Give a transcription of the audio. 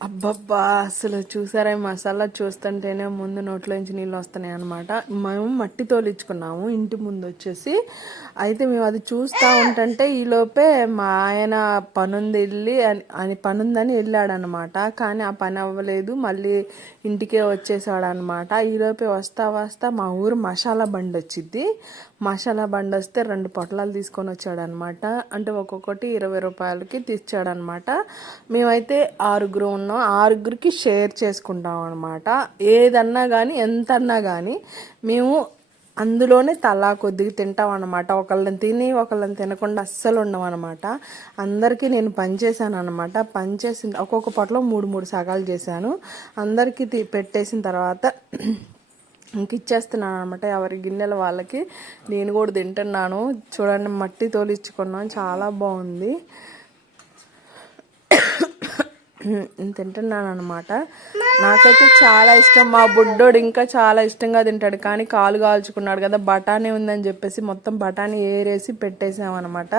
అబ్బబ్బా అసలు చూసారా మసాలా చూస్తుంటేనే ముందు నోట్లోంచి నీళ్ళు వస్తున్నాయి అనమాట మేము మట్టి తోలించుకున్నాము ఇంటి ముందు వచ్చేసి. అయితే మేము అది చూస్తూ ఉంటుంటే ఈలోపే మా ఆయన పనుంది వెళ్ళి అని- అని పనుందని వెళ్ళాడనమాట కానీ ఆ పని అవ్వలేదు మళ్ళీ ఇంటికే వచ్చేసాడు అనమాట ఈలోపే వస్తా వస్తా మా ఊరు మసాలా బండి వచ్చింది మసాలా బండి వస్తే రెండు పొట్లాలు తీసుకొని వచ్చాడనమాట అంటే ఒక్కొక్కటి ఇరవై రూపాయలకి తెచ్చాడనమాట మేమైతే ఆరుగురు ఉన్నాం ఆరుగురికి షేర్ చేసుకుంటాం అనమాట ఏదన్నా కానీ ఎంత అన్నా కానీ మేము అందులోనే తలా కొద్దిగా తింటాం అనమాట ఒకళ్ళని తిని ఒకళ్ళని తినకుండా అస్సలు ఉండం అనమాట అందరికీ నేను పనిచేశాను అనమాట పనిచేసిన ఒక్కొక్క పొట్టలో మూడు మూడు సగాలు చేశాను. అందరికీ తి- పెట్టేసిన తర్వాత ఇంక ఇచ్చేస్తున్నాను అనమాట ఎవరి గిన్నెల వాళ్ళకి నేను కూడా తింటున్నాను. చూడండి మట్టి తోలిచ్చుకున్నాను. చాలా బాగుంది. తింటున్నాను అనమాట నాకైతే చాలా ఇష్టం. మా బుడ్డోడు ఇంకా చాలా ఇష్టంగా తింటాడు. కానీ కాలు కాల్చుకున్నాడు కదా బఠానీ ఉందని చెప్పేసి మొత్తం బఠానీ ఏరేసి పెట్టేసామన్నమాట.